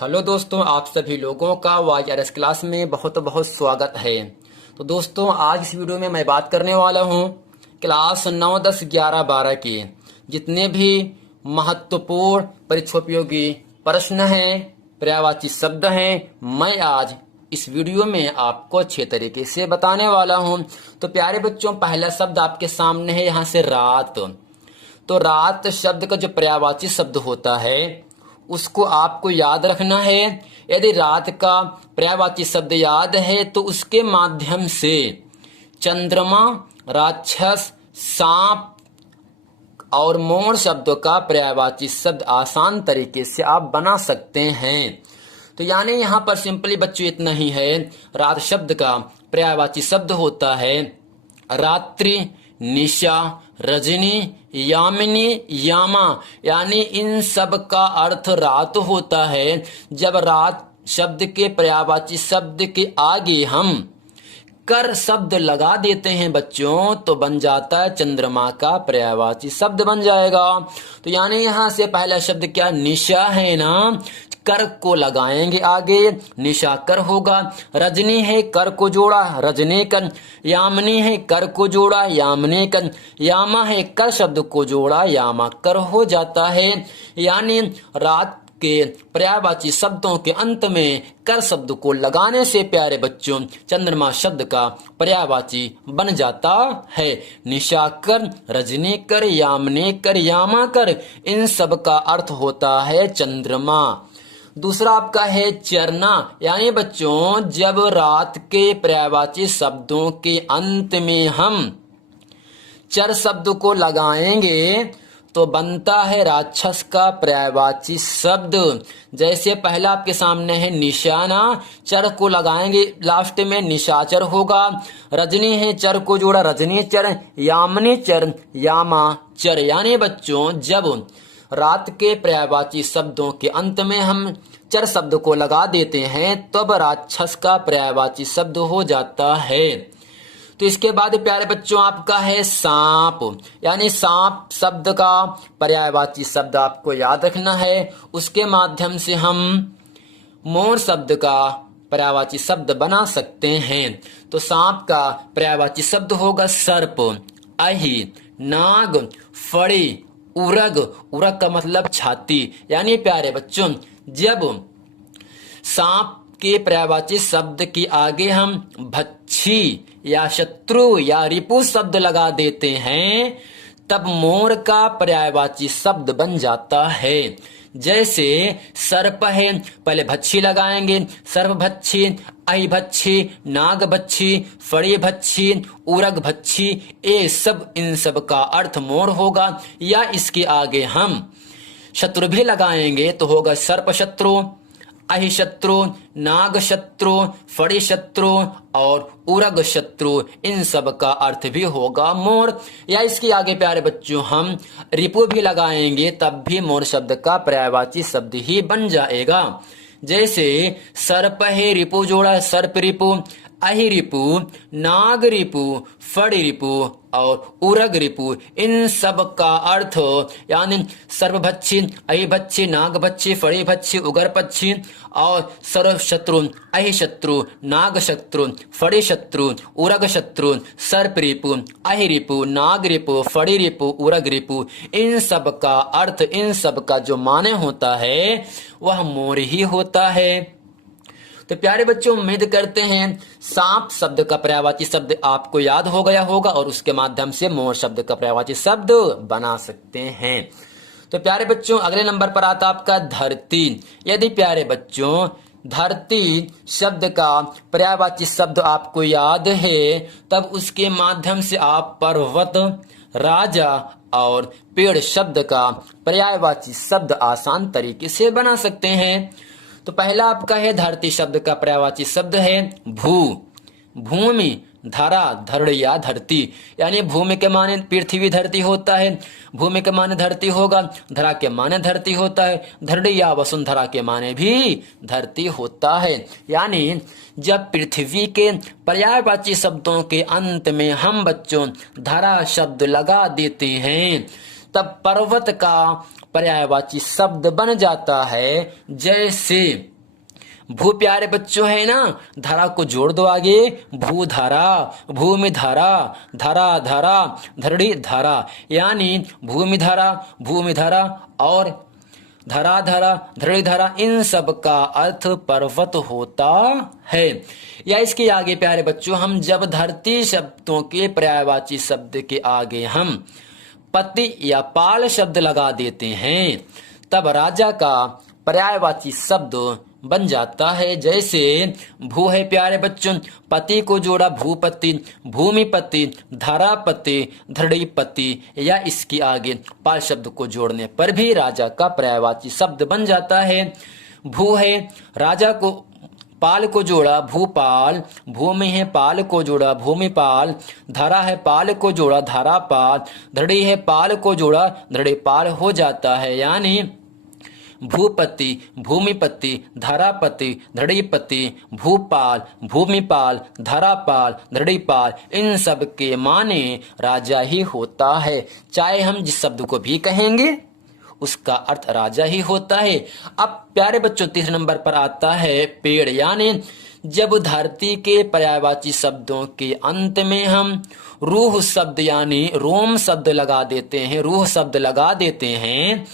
Hello दोस्तों, आप सभी लोगों का YRS क्लास में बहुत बहुत स्वागत है। तो दोस्तों, आज इस वीडियो में मैं बात करने वाला हूँ क्लास 9, 10, 11, 12 के जितने भी महत्वपूर्ण परीक्षोपयोगी प्रश्न हैं, पर्यायवाची शब्द हैं, मैं आज इस वीडियो में आपको अच्छे तरीके से बताने वाला हूँ। तो प्यारे बच्चों, पहला शब्द आपके सामने है यहाँ से रात। तो रात शब्द का जो पर्यायवाची शब्द होता है उसको आपको याद रखना है। यदि रात का पर्यायवाची शब्द याद है तो उसके माध्यम से चंद्रमा, राक्षस, सांप और मोर शब्दों का पर्यायवाची शब्द आसान तरीके से आप बना सकते हैं। तो यानी यहाँ पर सिंपली बच्चों इतना ही है। रात शब्द का पर्यायवाची शब्द होता है रात्रि, निशा, रजनी, यामिनी, यामा। यानी इन सब का अर्थ रात होता है। जब रात शब्द के पर्यायवाची शब्द के आगे हम कर शब्द लगा देते हैं बच्चों तो बन जाता है चंद्रमा का पर्यायवाची शब्द बन जाएगा। तो यानी यहाँ से पहला शब्द क्या, निशा है ना, कर को लगाएंगे आगे, निशा कर होगा। रजनी है, कर को जोड़ा, रजनी कर। यामिनी है, कर को जोड़ा, यामिनी कर। यामा है, कर शब्द को जोड़ा, यामा कर हो जाता है। यानी रात के पर्यायवाची शब्दों के अंत में कर शब्द को लगाने से प्यारे बच्चों चंद्रमा शब्द का पर्यायवाची बन जाता है। निशा कर, रजनी कर, यामिनी कर, यामा कर, इन सब का अर्थ होता है चंद्रमा। दूसरा आपका है चरना। यानी बच्चों जब रात के पर्यायवाची शब्दों के अंत में हम चर शब्द को लगाएंगे तो बनता है राक्षस का पर्यायवाची शब्द। जैसे पहला आपके सामने है निशाना, चर को लगाएंगे लास्ट में निशाचर होगा। रजनी है, चर को जोड़ा, रजनी चर। यामिनी चर, यामा चर। यानी बच्चों जब रात के पर्यायवाची शब्दों के अंत में हम चर शब्द को लगा देते हैं तब राक्षस का पर्यायवाची शब्द हो जाता है। तो इसके बाद प्यारे बच्चों आपका है सांप। यानी सांप शब्द का पर्यायवाची शब्द आपको याद रखना है। उसके माध्यम से हम मोर शब्द का पर्यायवाची शब्द बना सकते हैं। तो सांप का पर्यायवाची शब्द होगा सर्प, अहि, नाग, फड़ी, उरग। उरग का मतलब छाती। यानी प्यारे बच्चों जब सांप के पर्यायवाची शब्द के आगे हम भच्छी या शत्रु या रिपु शब्द लगा देते हैं तब मोर का पर्यायवाची शब्द बन जाता है। जैसे सर्प है, पहले भच्छी लगाएंगे, सर्प भच्छी, अहि भच्छी, नाग भच्छी, फड़ी भच्छी, उरग भच्छी, ये सब इन सब का अर्थ मोर होगा। या इसके आगे हम शत्रु भी लगाएंगे तो होगा सर्प शत्रु, अहि शत्रु, नाग शत्रु, फड़ी शत्रु और उरग शत्रु। इन सब का अर्थ भी होगा मोर। या इसके आगे प्यारे बच्चों हम रिपु भी लगाएंगे तब भी मोर शब्द का पर्यायवाची शब्द ही बन जाएगा। जैसे सर्प है, रिपु जोड़ा, सर्प रिपु, अहि रिपु, नाग रिपु, फड़ी रिपु और उरग रिपु। इन सब का अर्थ यानी सर्वभक्षी, अहि भक्षी, नाग भक्षी, फड़ी भक्षी, उगर पक्षी और सर्व शत्रु, अहि शत्रु, नाग शत्रु, फड़ी शत्रु, उरग शत्रु, सर्प रिपु, अहि रिपु, नाग रिपु, फड़ी रिपु, उरग रिपु। इन सब का अर्थ, इन सब का जो माने होता है वह मोर ही होता है। तो प्यारे बच्चों उम्मीद करते हैं सांप शब्द का पर्यायवाची शब्द आपको याद हो गया होगा और उसके माध्यम से मोर शब्द का पर्यायवाची शब्द बना सकते हैं। तो प्यारे बच्चों अगले नंबर पर आता आपका धरती। यदि प्यारे बच्चों धरती शब्द का पर्यायवाची शब्द आपको याद है तब उसके माध्यम से आप पर्वत, राजा और पेड़ शब्द का पर्यायवाची शब्द आसान तरीके से बना सकते हैं। तो पहला आपका है धरती शब्द का पर्यायवाची शब्द है भू, भूमि, धरा, धड़ या धरती। यानी भूमि के माने पृथ्वी धरती होता है, भूमि के माने धरती होगा, धरा के माने धरती होता है, धड़ या वसुंधरा के माने भी धरती होता है। यानी जब पृथ्वी के पर्यायवाची शब्दों के अंत में हम बच्चों धरा शब्द लगा देते हैं तब पर्वत का पर्यायवाची शब्द बन जाता है। जैसे भू प्यारे बच्चों है ना, धारा को जोड़ दो आगे, भू धारा, भूमि धारा, धारा धारा, धरड़ी धारा, यानी भूमि धारा और धरा धारा, धरड़ी धारा, इन सब का अर्थ पर्वत होता है। या इसके आगे प्यारे बच्चों, हम जब धरती शब्दों के पर्यायवाची शब्द के आगे हम पति या पाल शब्द लगा देते हैं, तब राजा का पर्यायवाची शब्द बन जाता है। जैसे भू है प्यारे बच्चों, पति को जोड़ा भूपति, भूमिपति, धारापति, धरड़ीपति, या इसके आगे पाल शब्द को जोड़ने पर भी राजा का पर्यायवाची शब्द बन जाता है। भू है, राजा को पाल को जोड़ा भूपाल, भूमि है पाल को जोड़ा भूमिपाल, धारा है पाल को जोड़ा धारापाल, धरड़ी है पाल को जोड़ा धरड़ीपाल हो जाता है। यानी भूपति, भूमिपति, धारापति, धरड़ीपति, भूपाल, भूमिपाल, धारापाल, धरड़ीपाल, इन सब के माने राजा ही होता है। चाहे हम जिस शब्द को भी कहेंगे उसका अर्थ राजा ही होता है। अब प्यारे बच्चों, तीसरे नंबर पर आता है पेड़, यानी जब धरती के पर्यायवाची शब्दों के अंत में हम रूह शब्द यानी रोम शब्द लगा देते हैं, रूह शब्द लगा देते हैं,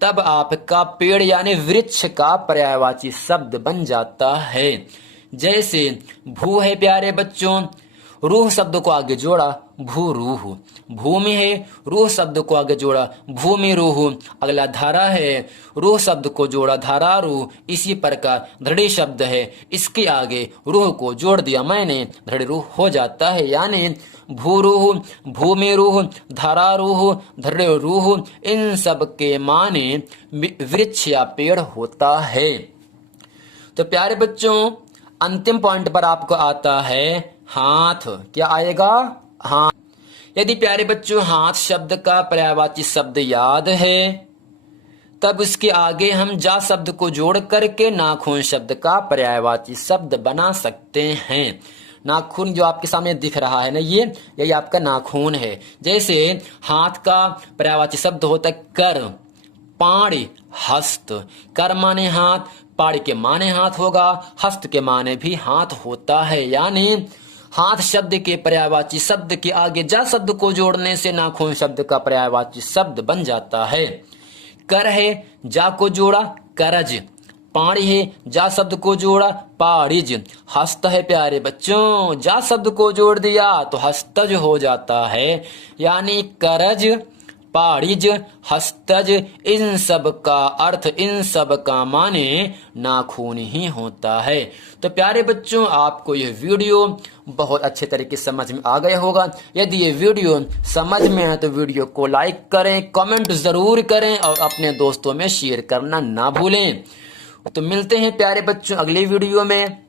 तब आपका पेड़ यानी वृक्ष का पर्यायवाची शब्द बन जाता है। जैसे भू है प्यारे बच्चों, रूह शब्द को आगे जोड़ा भू रूह, भूमि है, रूह शब्द को आगे जोड़ा भूमि रूह, अगला धारा है, रूह शब्द को जोड़ा धारा रूह, इसी प्रकार धरड़ी शब्द है, इसके आगे रूह को जोड़ दिया मैंने, धरड़ी रूह हो जाता है। यानी भू रूह, भूमि रूह, धारा रूह, धरड़ी रूह, इन सब के माने वृक्ष या पेड़ होता है। तो प्यारे बच्चों, अंतिम पॉइंट पर आपको आता है हाथ। क्या आएगा? हाथ। यदि प्यारे बच्चों हाथ शब्द का पर्यायवाची शब्द याद है, तब उसके आगे हम जा शब्द को जोड़ करके नाखून शब्द का पर्यायवाची शब्द बना सकते हैं। नाखून जो आपके सामने दिख रहा है ना, यही आपका नाखून है। जैसे हाथ का पर्यायवाची शब्द होता है कर, पाणी, हस्त। कर माने हाथ, पाड़ी के माने हाथ होगा, हस्त के माने भी हाथ होता है। यानी हाथ शब्द के पर्यायवाची शब्द के आगे जा शब्द को जोड़ने से नाखून शब्द का पर्यायवाची शब्द बन जाता है। कर है, जा को जोड़ा करज, पाड़ी है, जा शब्द को जोड़ा पाड़िज, हस्त है प्यारे बच्चों, जा शब्द को जोड़ दिया तो हस्तज हो जाता है। यानी करज, पाड़िज, हस्तज, इन सब का अर्थ, इन सब का माने नाखून ही होता है। तो प्यारे बच्चों, आपको यह वीडियो बहुत अच्छे तरीके से समझ में आ गया होगा। यदि ये वीडियो समझ में है तो वीडियो को लाइक करें, कमेंट जरूर करें और अपने दोस्तों में शेयर करना ना भूलें। तो मिलते हैं प्यारे बच्चों अगले वीडियो में।